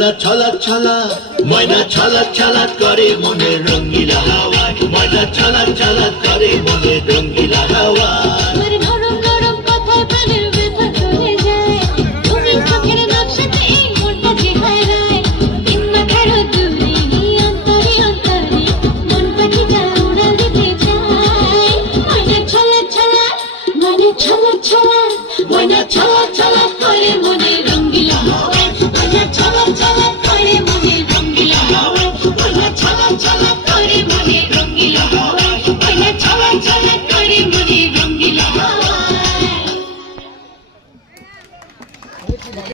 সাদা ছলাক ছলাক, ময়না ছলাক ছলাক করে মনের রঙ্গিলা হাওয়ায়, ময়না ছলাক ছলাক করে মনের রঙ্গিলা হাওয়ায়।